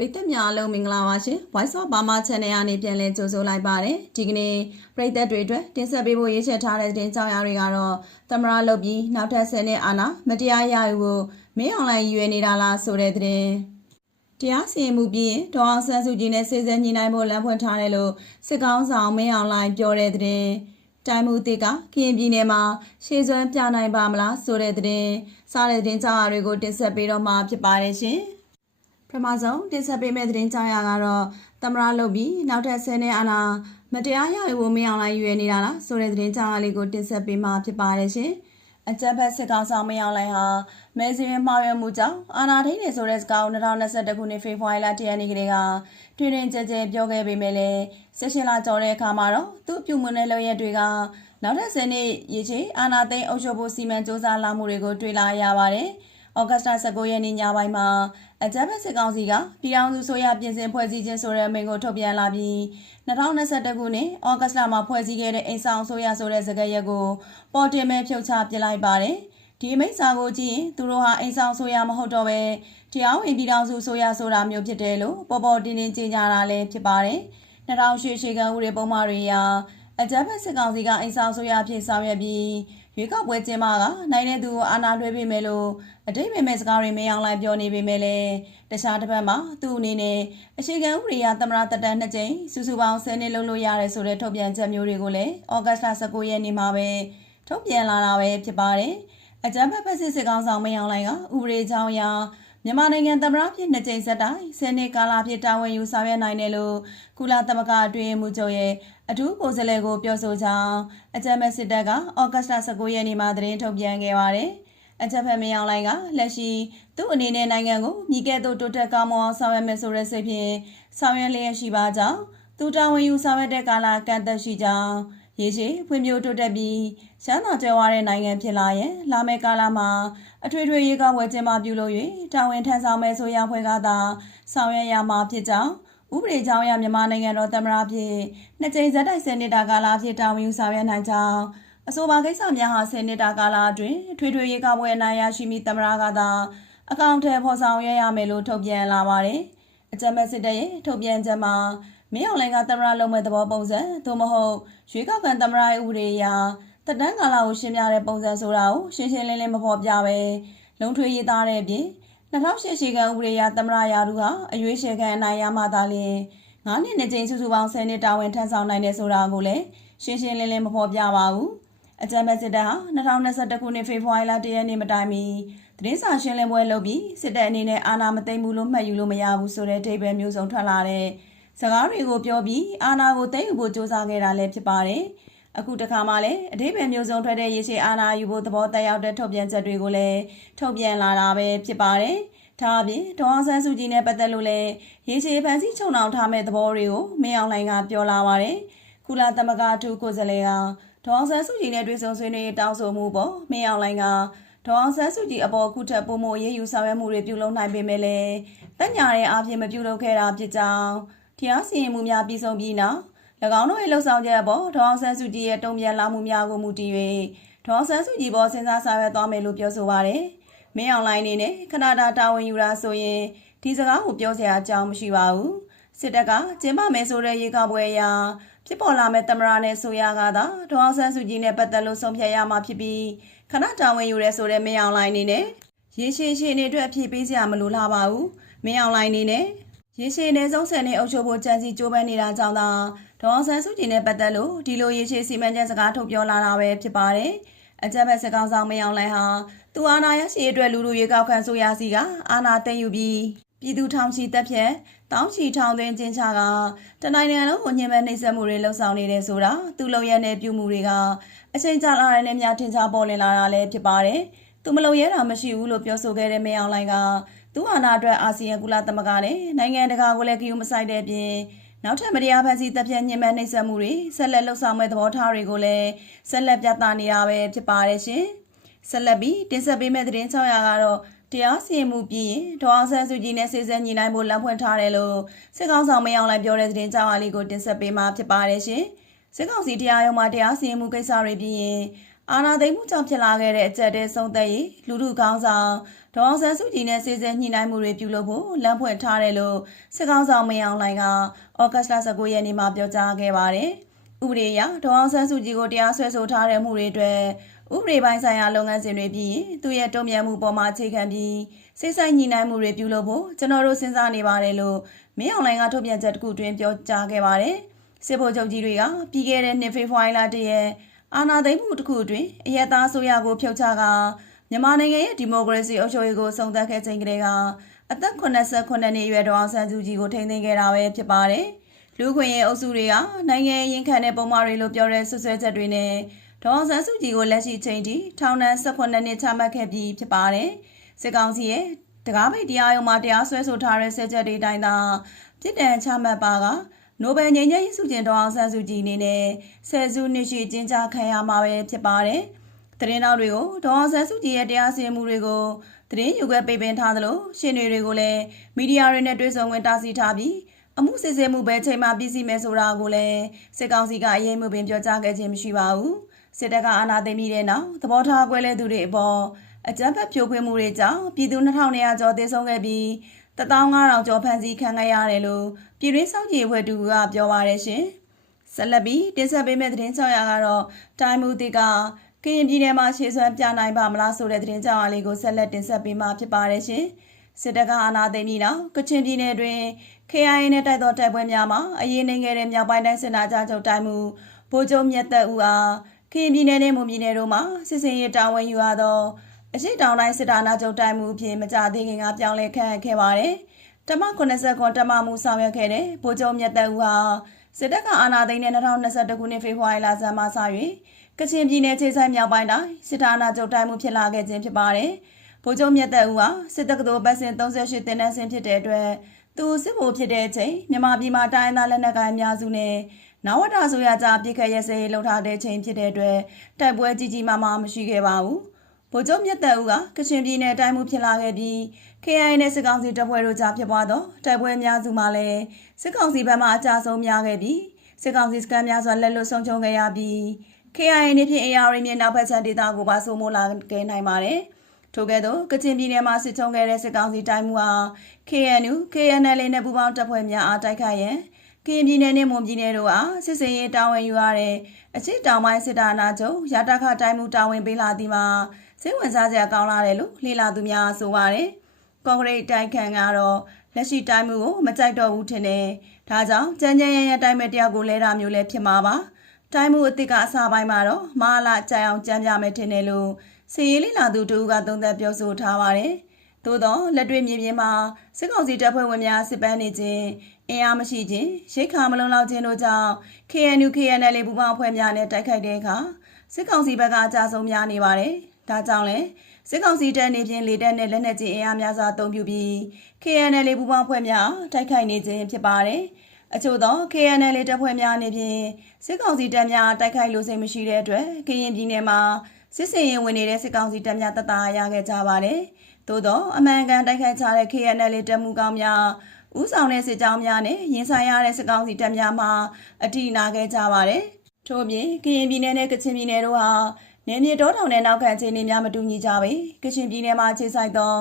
ပိတ်သက်များလုံးမင်္ဂလာပါရှင် Voice of Burma Channel ကနေပြန်လည်ကြိုဆိုလိုက်ပါတယ်ဒီကနေ့ပရိသတ်တွေအတွက်တင်ဆက်ပေးဖို့ရေးချထားတဲ့သတင်းကြောင်းရာတွေကတော့သမရလုပ်ပြီးနောက်ထပ်10နှစ်အာဏာမတရားရယူဖို့မင်းအွန်လိုင်းရွေးနေတာလားဆိုတဲ့သတင်းတရားစီရင်မှုပြီးရင်ဒေါအောင်ဆန်းစုကြည်နဲ့စေစဲညှိနှိုင်းဖို့လမ်းဖွင့်ထားတယ်လို့စစ်ကောင်းဆောင်မင်းအွန်လိုင်းပြောတဲ့သတင်းတိုင်းမှုတိကကရင်ပြည်နယ်မှာရှေ့စွမ်းပြနိုင်ပါမလားဆိုတဲ့သတင်းစားတဲ့သတင်းကြောင်းရာတွေကိုတင်ဆက်ပေးတော့မှာဖြစ်ပါတယ်ရှင်ပထမဆုံးတင်ဆက်ပေးမယ့်သတင်းကြောင်းရာကတော့သမရလုပ်ပြီးနောက်ထပ်10နှစ်အာဏာမတရားရယူဖို့မင်းအောင်လိုင်းရွေးနေတာလားဆိုတဲ့သတင်းကြောင်းရာလေးကိုတင်ဆက်ပေးမှာဖြစ်ပါတယ်ရှင်အကြမ်းဖက်စစ်ကောင်ဆောင်မင်းအောင်လိုင်းဟာမဲစင်းမှားရမှုကြောင့်အာဏာထိန်းနေဆိုတဲ့စကားကို2021ခုနှစ်ဖေဖော်ဝါရီလ10ရက်နေ့ကလေးကတွင်တွင်ကြဲကြဲပြောခဲ့ပေမဲ့လည်း16လကျော်တဲ့အခါမှာတော့သူ့ပြုမှုနဲ့လုပ်ရက်တွေကနောက်ထပ်10နှစ်ရေချေအာဏာသိမ်းအုပ်ချုပ်ဖို့စီမံစ조사လာမှုတွေကိုတွေ့လာရပါတယ်ဩဂတ်စ်လ19ရက်နေ့ညပိုင်းမှာအကြမ်းဖက်စစ်ကောင်စီကပြည်ထောင်စုဆိုရပြင်ဆင်ဖွဲ့စည်းခြင်းဆိုတဲ့အမိန့်ကိုထုတ်ပြန်လာပြီး2021ခုနှစ်ဩဂတ်စ်လမှာဖွဲ့စည်းခဲ့တဲ့အိမ်ဆောင်ဆိုရဆိုတဲ့စကားရက်ကိုပေါ်တင်မဲ့ဖြုတ်ချပြလိုက်ပါတယ်။ဒီအမိန့်စာကိုကြည့်ရင်သူတို့ဟာအိမ်ဆောင်ဆိုရမဟုတ်တော့ပဲတရားဝင်ပြည်ထောင်စုဆိုရဆိုတာမျိုးဖြစ်တယ်လို့ပေါ်ပေါ်တင်တင်ကြေညာတာလည်းဖြစ်ပါတယ်။2008ရှေ့ကဥပဒေပုံမှန်တွေအရအကြမ်းဖက်စစ်ကောင်စီကအိမ်ဆောင်ဆိုရဖြစ်ဆောင်ရွက်ပြီးရွေးကောက်ပွဲကျင်းပကနိုင်တဲ့သူကိုအာဏာလွှဲပေးမယ်လို့အတိတ်ပဲမဲ့စကားတွေမအောင်လိုက်ပြောနေပေမဲ့လည်းတခြားတစ်ဖက်မှာသူ့အနေနဲ့အရှိကန်ဥပဒေအရသမရတက်တန်း2ကြိမ်စုစုပေါင်း10နှစ်လုပ်လို့ရတယ်ဆိုတဲ့ထုတ်ပြန်ချက်မျိုးတွေကိုလည်းဩဂတ်စ်လ19ရက်နေ့မှာပဲထုတ်ပြန်လာတာပဲဖြစ်ပါတယ်အကြမ်းဖက်ဖက်စစ်ကောင်ဆောင်မအောင်လိုင်းကဥပဒေကြောင်းအရမြန်မာနိုင်ငံသမရဖြစ်2ကြိမ်ဆက်တိုင်း10နှစ်ကာလဖြစ်တာဝန်ယူဆောင်ရွက်နိုင်တယ်လို့ကုလသမဂ္ဂအတွင်းမှုချုပ်ရဲ့အထူးကိုယ်စားလှယ်ကိုပြောဆိုကြောင်းအကြမ်းဖက်စစ်တပ်ကဩဂတ်စ်လ19ရက်နေ့မှာသတင်းထုတ်ပြန်ခဲ့ပါတယ်။အကြမ်းဖက်မင်းအောင်လိုင်းကလက်ရှိသူ့အနေနဲ့နိုင်ငံကိုမြေကဲ့သို့တိုးတက်ကောင်းမွန်အောင်ဆောင်ရွက်မယ်ဆိုတဲ့စိတ်ဖြင့်ဆောင်ရွက်လျက်ရှိပါကြောင်းသူတာဝန်ယူဆောင်ရွက်တဲ့ကာလကန့်သက်ရှိကြောင်းရေရှည်ဖွံ့ဖြိုးတိုးတက်ပြီးရှမ်းသာကြွယ်ဝတဲ့နိုင်ငံဖြစ်လာရင်လာမယ့်ကာလမှာအထွေထွေရေကောက်ဝဲကျင်းပပြုလုပ်၍တာဝန်ထမ်းဆောင်မယ်ဆိုရဖွဲ့ကသာဆောင်ရွက်ရမှာဖြစ်ကြောင်းဥပဒေကြောင်းအရမြန်မာနိုင်ငံတော်သမ္မတဖြစ်2ကြိမ်ဇက်တိုက်10နှစ်တာကာလဖြစ်တာဝန်ယူဆောင်ရွက်နိုင်ကြောင်းအဆိုပါကိစ္စများဟာ10နှစ်တာကာလအတွင်းထွေထွေရေကောက်ပွဲအနိုင်ရရှိမည့်သမ္မတကသာအကောင့်ထဲဖော်ဆောင်ရရမယ်လို့ထုတ်ပြန်လာပါတယ်။အကြမ်းဖက်စစ်တပ်ရဲ့ထုတ်ပြန်ချက်မှာမင်းအောင်လှိုင်ကသမ္မတလုံးမဲ့သဘောပုံစံသို့မဟုတ်ရွေးကောက်ခံသမ္မတရဲ့ဥပဒေအရတက်တန်းကာလကိုရှင်းပြတဲ့ပုံစံဆိုတာကိုရှင်းရှင်းလင်းလင်းမဖော်ပြပဲလုံထွေးရေးသားတဲ့အပြင်2008ရှေ့ကဥပဒေအရသမ္မတရာထူးဟာအရွေးချယ်ခံအနိုင်ရမှသာလျှင်9နှစ်နဲ့ကျင်းစုစုပေါင်း10နှစ်တာဝန်ထမ်းဆောင်နိုင်တယ်ဆိုတာကိုလည်းရှင်းရှင်းလင်းလင်းမဖော်ပြပါဘူး။အကြမ်းဖက်စစ်တပ်ဟာ2021ခုနှစ်ဖေဖော်ဝါရီလ10ရက်နေ့မတိုင်မီသတင်းစာရှင်းလင်းပွဲလုပ်ပြီးစစ်တပ်အနေနဲ့အာဏာမသိမ်းဘူးလို့မှတ်ယူလို့မရဘူးဆိုတဲ့ဒိဗယ်မျိုးစုံထွက်လာတဲ့စကားတွေကိုပြောပြီးအာဏာကိုသိမ်းယူဖို့ကြိုးစားခဲ့တာလည်းဖြစ်ပါတယ်။အခုတခါမှလည်းအဓိပ္ပာယ်မျိုးစုံထွက်တဲ့ရေရှည်အာဏာယူဖို့သဘောတက်ရောက်တဲ့ထုတ်ပြန်ချက်တွေကိုလည်းထုတ်ပြန်လာတာပဲဖြစ်ပါတယ်။ဒါအပြင်ဒေါအောင်ဆန်းစုကြည်နဲ့ပတ်သက်လို့လည်းရေရှည်ဖန်ဆီးချုပ်နှောင်ထားမဲ့သဘောတွေကိုမင်းအောင်လှိုင်ကပြောလာပါတယ်။ကုလသမဂ္ဂအထူးကိုယ်စားလှယ်ကဒေါအောင်ဆန်းစုကြည်နဲ့တွေ့ဆုံဆွေးနွေးတောင်းဆိုမှုပေါ်မင်းအောင်လှိုင်ကဒေါအောင်ဆန်းစုကြည်အပေါ်ခုထပ်ပုံမှုရေးယူဆောင်ရွက်မှုတွေပြုလုပ်နိုင်ပေမဲ့လည်းတက်ညာတဲ့အားဖြင့်မပြုလုပ်ခဲ့တာဖြစ်ကြောင်းတရားစီရင်မှုများပြီးဆုံးပြီးနောက်၎င်းတို့ရဲ့လှုပ်ဆောင်ချက်အပေါ်ဒေါအောင်ဆန်းစုကြည်ရဲ့တုံ့ပြန်လာမှုများကိုမူတည်၍ဒေါအောင်ဆန်းစုကြည်ပေါ်စဉ်းစားဆောင်ရွက်သွားမယ်လို့ပြောဆိုပါတယ်။မင်းအောင်လှိုင်အနေနဲ့ခဏတာဝန်ယူတာဆိုရင်ဒီစကားကိုပြောစရာအကြောင်းမရှိပါဘူး။စစ်တပ်ကကျင်းပမယ်ဆိုတဲ့ရေကောက်ပွဲအရာဖြစ်ပေါ်လာမဲ့သမရနဲ့ဆိုရကသာဒေါအောင်ဆန်းစုကြည်နဲ့ပတ်သက်လို့ဆုံးဖြတ်ရမှာဖြစ်ပြီးခဏတာဝန်ယူရဲဆိုတဲ့မင်းအောင်လှိုင်အနေနဲ့ရေရှည်နေအတွက်အဖြစ်ပေးစရာမလိုလားပါဘူး။မင်းအောင်လှိုင်အနေနဲ့ရေရှည်နေဆုံး10နှစ်အုပ်ချုပ်ဖို့ကြံစည်ကြိုးပမ်းနေတာကြောင့်သာဒေါအောင်ဆန်းစုကြည်နဲ့ပတ်သက်လို့ဒီလိုရေရှည်စီမံချက်စကားထုတ်ပြောလာတာပဲဖြစ်ပါတယ်။အကြမ်းဖက်စစ်ကောင်ဆောင်မင်းအောင်လှိုင်ဟာသူအာဏာရရှိအတွက်လူရွေးကောက်ခံဆိုရစီကအာဏာသိမ်းယူပြီးပြည်သူထောင်ချီတက်ဖြတ်တောင်းချီထောင်သွင်းခြင်းချကတနိုင်ငံလုံးကိုညှဉ်းပန်းနှိပ်စက်မှုတွေလှုံ့ဆော်နေတဲ့ဆိုတာသူလုံရတဲ့ပြုမှုတွေကအချိန်ကြာလာတဲ့နဲ့များထင်ရှားပေါ်လွင်လာတာလည်းဖြစ်ပါတယ်။သူမလုံရတာမရှိဘူးလို့ပြောဆိုခဲ့တဲ့မင်းအောင်လှိုင်ကသူအာဏာအတွက်အာဆီယံကုလသမဂ္ဂနဲ့နိုင်ငံတကာကိုလည်းဂရုမစိုက်တဲ့အပြင်နောက်ထပ်မတရားဖန်ဆီးတပ်ဖြတ်ညှဉ်းပန်းနှိပ်စက်မှုတွေဆက်လက်လှုပ်ဆောင်မဲ့သဘောထားတွေကိုလည်းဆက်လက်ပြသနေတာပဲဖြစ်ပါတယ်ရှင်။ဆက်လက်ပြီးတင်ဆက်ပေးမယ့်သတင်း600ကတော့တရားစီရင်မှုပြီးရင်ဒေါအောင်ဆန်းစုကြည်နဲ့စေစဲညီနိုင်ဖို့လမ်းဖွင့်ထားတယ်လို့စစ်ကောင်ဆောင်မင်းအောင်လှိုင်ပြောတဲ့သတင်းကြောင်းအလေးကိုတင်ဆက်ပေးမှာဖြစ်ပါတယ်ရှင်။စစ်ကောင်စီတရားရုံးမှာတရားစီရင်မှုကိစ္စတွေပြီးရင်အာဏာသိမ်းမှုကြောင့်ဖြစ်လာခဲ့တဲ့အကြက်တဲဆုံးသက်ရေးလူထုကောင်းဆောင်ဒေ ဒေါအောင်ဆန်းစုကြည်နဲ့စေစဲညှိနှိုင်းမှုတွေပြုလုပ်ဖို့လမ်းဖွင့်ထားတယ်လို့စစ်ကောင်ဆောင်မင်းအောင်လှိုင်ကဩဂတ်စ်လ19ရက်နေ့မှာပြောကြားခဲ့ပါတယ်။ဥပဒေအရဒေါအောင်ဆန်းစုကြည်ကိုတရားစွဲဆိုထားတဲ့မှုတွေအတွက်ဥပဒေပိုင်းဆိုင်ရာလုပ်ငန်းစဉ်တွေပြီးသူရဲ့တုံ့ပြန်မှုပေါ်မှာအခြေခံပြီးစိတ်ဆိုင်ညှိနှိုင်းမှုတွေပြုလုပ်ဖို့ကျွန်တော်တို့စဉ်းစားနေပါတယ်လို့မင်းအောင်လှိုင်ကထုတ်ပြန်ချက်တစ်ခုတွင်ပြောကြားခဲ့ပါတယ်။စစ်ဗိုလ်ချုပ်ကြီးတွေကပြီးခဲ့တဲ့နှစ်ဖေဖော်ဝါရီလတည်းရဲ့အာဏာသိမ်းမှုတစ်ခုတွင်အရက်သားဆိုရကိုဖြုတ်ချကမြန်မာနိုင်ငံရဲ့ဒီမိုကရေစီအုပ်ချုပ်ရေးကိုဆုံးသက်ခဲ့ချိန်ကတည်းကအသက်89နှစ်အရွယ်ဒေါအောင်ဆန်းစုကြည်ကိုထိန်းသိမ်းခဲ့တာပဲဖြစ်ပါတယ်။လူခွင့်ရေးအုပ်စုတွေကနိုင်ငံရင်ခံတဲ့ပုံမှားတွေလို့ပြောတဲ့ဆွဆွဲချက်တွေနဲ့ဒေါအောင်ဆန်းစုကြည်ကိုလက်ရှိချိန်ထိထောင်ဒဏ်18နှစ်ချမှတ်ခဲ့ပြီးဖြစ်ပါတယ်။စစ်ကောင်စီရဲ့တကားပိတ်တရားရုံးမှာတရားစွဲဆိုထားတဲ့ဆက်ချက်တွေတိုင်းသာပြစ်ဒဏ်ချမှတ်ပါကနိုဘယ်ငြိမ်းချမ်းရေးဆုရှင်ဒေါအောင်ဆန်းစုကြည်အနေနဲ့ဆယ်စုနှစ်ရှိကျင်းပခံရမှာပဲဖြစ်ပါတယ်။သတင်းတော်တွေကိုဒေါအောင်ဆန်းစုကြည်ရဲ့တရားစီရင်မှုတွေကိုသတင်းယူခဲ့ပေးပင်ထားသလိုရှင်းတွေကိုလည်းမီဒီယာတွေနဲ့တွေ့ဆုံခွင့်တားဆီးထားပြီးအမှုစစ်ဆေးမှုပဲချိန်မှပြည်စီမယ်ဆိုတာကိုလည်းစစ်ကောင်စီကအရေးမှုပင်ပြောကြားခဲ့ခြင်းမရှိပါဘူး။စစ်တပ်ကအာဏာသိမ်းပြီးတဲ့နောက်သဘောထားကွဲလဲသူတွေအပေါ်အကြမ်းဖက်ဖြိုခွင်းမှုတွေကြောင့်ပြည်သူ2200ကျော်သေဆုံးခဲ့ပြီး15000ကျော်ဖမ်းဆီးခံခဲ့ရတယ်လို့ပြည်တွင်းစောင့်ကြည့်အဖွဲ့တူကပြောပါရရှင်။ဆက်လက်ပြီးတင်ဆက်ပေးမယ့်သတင်းကြောင်းရကတော့တိုင်းမှုတိကကရင်ပြည်နယ်မှာရှေ့ဆွမ်းပြနိုင်ပါမလားဆိုတဲ့သတင်းကြောင်းအလေးကိုဆက်လက်တင်ဆက်ပေးမှာဖြစ်ပါရရှင်။စစ်တပ်ကအာဏာသိမ်းပြီးနောက်ကချင်ပြည်နယ်တွင် KIA နဲ့တိုက်တော်တိုက်ပွဲများမှာအရေးနှိမ်ခဲ့တဲ့မြောက်ပိုင်းတိုင်းစစ်နာကြချုပ်တိုင်းမှုဗိုလ်ချုပ်မြတ်သက်ဦးအားကရင်ပြည်နယ်နဲ့မွန်ပြည်နယ်တို့မှာစစ်စင်ရေးတာဝန်ယူရသောအရှိတောင်တိုင်းစစ်တာနာချုပ်တိုင်းမှုအဖြစ်မကြသေးခင်ကပြောင်းလဲခန့်ခဲ့ပါတယ်။တမ89တမမှုဆောင်ရွက်ခဲ့တဲ့ဗိုလ်ချုပ်မြတ်သက်ဦးဟာစစ်တပ်ကအာဏာသိမ်းတဲ့2021ခုနှစ်ဖေဖော်ဝါရီလဆန်းမှစ၍ကချင်ပြည်နယ်ခြေဆိုင်မြောက်ပိုင်းတိုင်းစစ်တာနာချုပ်တိုင်းမှုဖြစ်လာခဲ့ခြင်းဖြစ်ပါတယ်။ဗိုလ်ချုပ်မြတ်သက်ဦးဟာစစ်တပ်ကတော်ပတ်စဉ်38တင်နန်းစင်ဖြစ်တဲ့အတွက်သူစစ်ဗိုလ်ဖြစ်တဲ့အချိန်မြန်မာပြည်မှာတိုင်းသားလက်နက်ကိုင်အများစုနဲ့နဝတဆိုရကြပြစ်ခတ်ရဲစဲလှုပ်ထားတဲ့ချိန်ဖြစ်တဲ့အတွက်တိုက်ပွဲကြီးကြီးမားမားမရှိခဲ့ပါဘူး။ဗိုလ်ချုပ်မြတ်သက်ဦးကကချင်ပြည်နယ်တိုင်းမှုဖြစ်လာခဲ့ပြီး KIA နဲ့စစ်ကောင်စီတပ်ဖွဲ့တို့ကြားဖြစ်ပွားသောတိုက်ပွဲများစုမှာလည်းစစ်ကောင်စီဘက်မှအကြဆုံးများခဲ့ပြီးစစ်ကောင်စီစခန်းများစွာလက်လွတ်ဆုံးရှုံးခဲ့ရပြီး KIA နေဖြင့် AR မြေနောက်ဘက်ခြမ်းဒေသကိုပါစိုးမိုးလာခဲ့နိုင်ပါတယ်။ထို့ကဲ့သို့ကချင်ပြည်နယ်မှာစစ်ချုံခဲ့တဲ့စစ်ကောင်စီတိုင်းမှုဟာ KNU, KNL နဲ့ပူးပေါင်းတပ်ဖွဲ့များအားတိုက်ခိုက်ရန်ကရင်ပြည်နယ်နဲ့မွန်ပြည်နယ်တို့အားစစ်စင်ရေးတာဝန်ယူရတဲ့အချစ်တောင်ပိုင်းစစ်တာနာချုပ်ရတခတိုင်းမှုတာဝန်ပေးလာသည်မှာစိတ်ဝင်စားစရာကောင်းလာတယ်လို့လေ့လာသူများဆိုပါတယ်။ကွန်ကရစ်တိုက်ခန်းကတော့လက်ရှိတိုင်းမှုကိုမကြိုက်တော့ဘူးထင်တယ်။ဒါကြောင့်ကြမ်းကြမ်းရရတိုင်းမဲ့တယောက်ကိုလဲတာမျိုးလည်းဖြစ်မှာပါ။တိုင်းမှုအစ်စ်ကအစားပိုင်းမှာတော့မဟာလာကြိုင်အောင်ကြမ်းပြမယ်ထင်တယ်လို့စီရေးလေ့လာသူတို့ကသုံးသပ်ပြောဆိုထားပါတယ်။သို့သောလက်တွေ့မြေပြင်မှာစစ်ကောင်စီတပ်ဖွဲ့ဝင်များစစ်ပန်းနေခြင်းအင်အားမရှိခြင်းရိတ်ခါမလုံလောက်ခြင်းတို့ကြောင့် KNU KNL ပူးပေါင်းအဖွဲ့များနဲ့တိုက်ခိုက်တဲ့အခါစစ်ကောင်စီဘက်ကအကြဆုံးများနေပါတယ်။ဒါကြောင့်လည်းစစ်ကောင်စီတပ်နေဖြင့်လေတပ်နဲ့လက်နက်ကြီးအင်အားများစွာအသုံးပြုပြီး KNL ပူးပေါင်းအဖွဲ့များတိုက်ခိုက်နေခြင်းဖြစ်ပါတယ်။အချို့သော KNL တပ်ဖွဲ့များနေဖြင့်စစ်ကောင်စီတပ်များတိုက်ခိုက်လို့စိတ်မရှိတဲ့အတွက်ကရင်ပြည်နယ်မှာစစ်စင်ရင်ဝင်နေတဲ့စစ်ကောင်စီတပ်များတသားရခဲ့ကြပါတယ်။သို့သောအမှန်ကန်တိုက်ခိုက်ကြတဲ့ KNL တပ်မှုကောင်းများဥဆောင်တဲ့စစ်ကြောင်းများနဲ့ရင်ဆိုင်ရတဲ့စစ်ကောင်စီတပ်များမှအထိနာခဲ့ကြပါတယ်။ထို့အပြင်ကရင်ပြည်နယ်နဲ့ကချင်ပြည်နယ်တို့ဟာနယ်မြေတောတောင်နဲ့နောက်ခံအခြေအနေများမတူညီကြပေကချင်ပြည်နယ်မှာခြေဆိုင်သော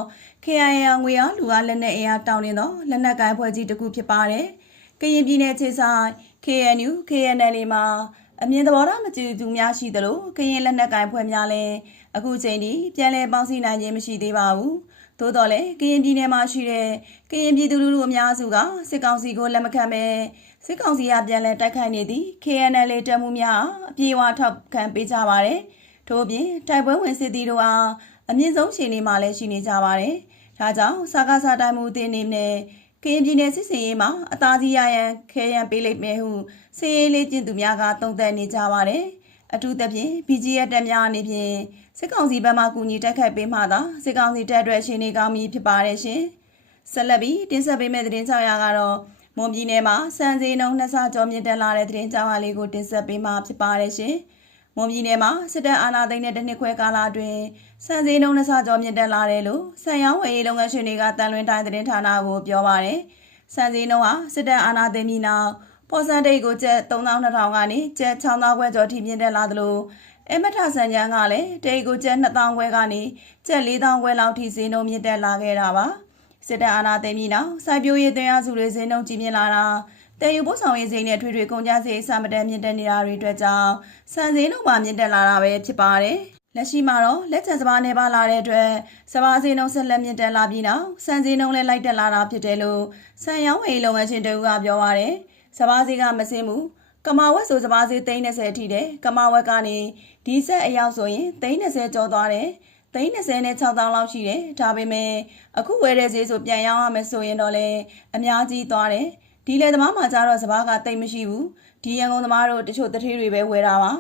KIA ငွေအားလူအားလက်နက်အင်အားတောင်းနေသောလက်နက်ကိုင်ဖွဲ့ကြီးတစ်ခုဖြစ်ပါတယ်။ကရင်ပြည်နယ်ခြေဆိုင် KNU KNL မှာအမြင်သဘောထားမတူသူများရှိသလိုကရင်လက်နက်ကိုင်ဖွဲ့များလည်းအခုချိန်ထိပြန်လည်ပေါင်းစည်းနိုင်ခြင်းမရှိသေးပါဘူး။သို့တော်လည်းကရင်ပြည်နယ်မှာရှိတဲ့ကရင်ပြည်သူလူထုအများစုကစစ်ကောင်စီကိုလက်မခံဘဲစစ်ကောင်စီကပြန်လည်တိုက်ခိုက်နေသည့် KNL တပ်မှုများအပြေအဝထောက်ခံပေးကြပါတယ်။ထို့အပြင်တိုက်ပွဲဝင်စစ်သည်တို့အားအမြင့်ဆုံးရှင်နေမှလည်းရှိနေကြပါတယ်။ဒါကြောင့်စကားစားတိုင်းမှုအသင်းအနေနဲ့ကရင်ပြည်နယ်စစ်စင်ရေးမှာအသာစီးရရန်ခဲရန်ပေးလိုက်မယ်ဟုစစ်ရေးလေးကျင့်သူများကသုံးသပ်နေကြပါတယ်။အထူးသဖြင့် BGF တပ်များအနေဖြင့်စစ်ကောင်စီဘက်မှကူညီတိုက်ခိုက်ပေးမှသာစစ်ကောင်စီတပ်အတွက်ရှင်နေကောင်းမည်ဖြစ်ပါတယ်ရှင်။ဆက်လက်ပြီးတင်ဆက်ပေးမယ့်သတင်းကြောင်းရာကတော့မွန်ပြည်နယ်မှာစံစည်နှုန်းနှစ်ဆကျော်မြင့်တက်လာတဲ့သတင်းကြောင်းအလေးကိုတင်ဆက်ပေးမှာဖြစ်ပါတယ်ရှင်။မွန်ပြည်နယ်မှာစစ်တပ်အာဏာသိမ်းတဲ့တစ်နှစ်ခွဲကာလအတွင်းစံစည်နှုန်းနှစ်ဆကျော်မြင့်တက်လာတယ်လို့စံရောင်းဝယ်ရေးလုပ်ငန်းရှင်တွေကတန်လွင်တိုင်းသတင်းဌာနကိုပြောပါတယ်။စံစည်နှုန်းဟာစစ်တပ်အာဏာသိမ်းပြီးနောက်ဗ ပေါ်စံတိတ်ကိုကျက်3200ကနေကျက်6000ခွဲကျော်ထိမြင့်တက်လာသလိုအမထဆန်ချမ်းကလည်းတိတ်ကိုကျက်2000ခွဲကနေကျက်4000ခွဲလောက်ထိဈေးနှုန်းမြင့်တက်လာခဲ့တာပါစစ်တပ်အာဏာသိမ်းပြီးနောက်စိုက်ပျိုးရေးသွင်းအားစုတွေဈေးနှုန်းကြီးမြင့်လာတာတည်ယူပို့ဆောင်ရေးဈေးနဲ့ထွေထွေကုန်ကျစရိတ်အဆမတန်မြင့်တက်နေတာတွေအတွက်ကြောင့်စံဈေးနှုန်းမှာမြင့်တက်လာတာပဲဖြစ်ပါတယ်လက်ရှိမှာတော့လက်ကျန်စပါးနေပါလာတဲ့အတွက်စပါးဈေးနှုန်းဆက်လက်မြင့်တက်လာပြီးနောက်စံဈေးနှုန်းလည်းလိုက်တက်လာတာဖြစ်တယ်လို့စံရောင်းဝယ်လုပ်ငန်းရှင်တို့ကပြောပါတယ်စပါးဈေးကမစင်းဘူးကမာဝက်ဆိုစပါးဈေး30ထိတယ်ကမာဝက်ကနေဒီဆက်အရောက်ဆိုရင်30ကျော်သွားတယ်30နဲ့6000လောက်ရှိတယ်ဒါပေမဲ့အခုဝယ်တဲ့ဈေးဆိုပြန်ရောင်းရမယ်ဆိုရင်တော့လေအများကြီးသွားတယ်ဒီလေသမားမှာကျတော့စပါးကတိတ်မရှိဘူးဒီရန်ကုန်သမားတို့တချို့တထေးတွေပဲဝယ်တာပါ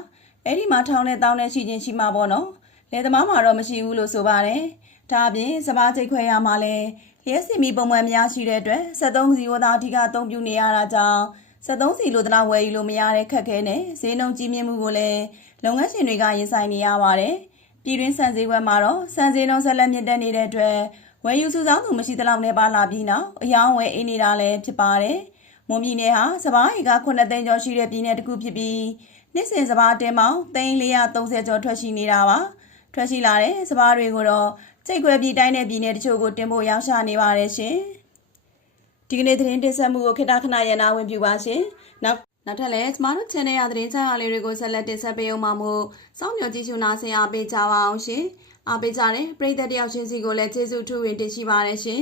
အဲ့ဒီမှာထောင်းနဲ့တောင်းနဲ့ရှိချင်းရှိမှာပေါ့နော်လေသမားမှာတော့မရှိဘူးလို့ဆိုပါတယ်ဒါအပြင်စပါးချိတ်ခွဲရမှာလဲလျှက်စီမီပုံမှန်များရှိတဲ့အတွက်73စီဝသားအဓိကအသုံးပြုနေရတာကြောင့်73စီလိုတလားဝယ်ယူလို့မရတဲ့ခက်ခဲနဲ့ဈေးနှုန်းကြီးမြင့်မှုကိုလည်းလုပ်ငန်းရှင်တွေကရင်ဆိုင်နေရပါတယ်ပြည်တွင်းစံဈေးကွက်မှာတော့စံဈေးနှုန်းဆက်လက်မြင့်တက်နေတဲ့အတွက်ဝယ်ယူစုဆောင်းသူမရှိသလောက်နဲ့ပါလာပြီးနောက်အယောင်းဝယ်အေးနေတာလည်းဖြစ်ပါတယ်မွန်ပြည်နယ်ဟာစပါးဧက9သိန်းကျော်ရှိတဲ့ပြည်နယ်တစ်ခုဖြစ်ပြီးနှစ်စဉ်စပါးတင်ပေါင်း330ကျော်ထွက်ရှိနေတာပါထွက်ရှိလာတဲ့စပါးတွေကိုတော့စိတ်ခွဲပြည်တိုင်းတဲ့ပြည်နယ်တချို့ကိုတင်ဖို့ရောက်ရှာနေပါတယ်ရှင်ဒီကနေ့သတင်းတင်ဆက်မှုကိုခေတ္တခဏရနာဝင်ပြပါရှင်နောက်ထပ်လည်းကျမတို့ channel ရသတင်းချားလေးတွေကိုဆက်လက်တင်ဆက်ပေးအောင်ပါမို့စောင့်မျှော်ကြည့်ရှုနာဆင်အားပေးကြပါအောင်ရှင်အားပေးကြတဲ့ပရိသတ်တယောက်ချင်းစီကိုလည်းကျေးဇူးထူးဝင်တင်ရှိပါတယ်ရှင်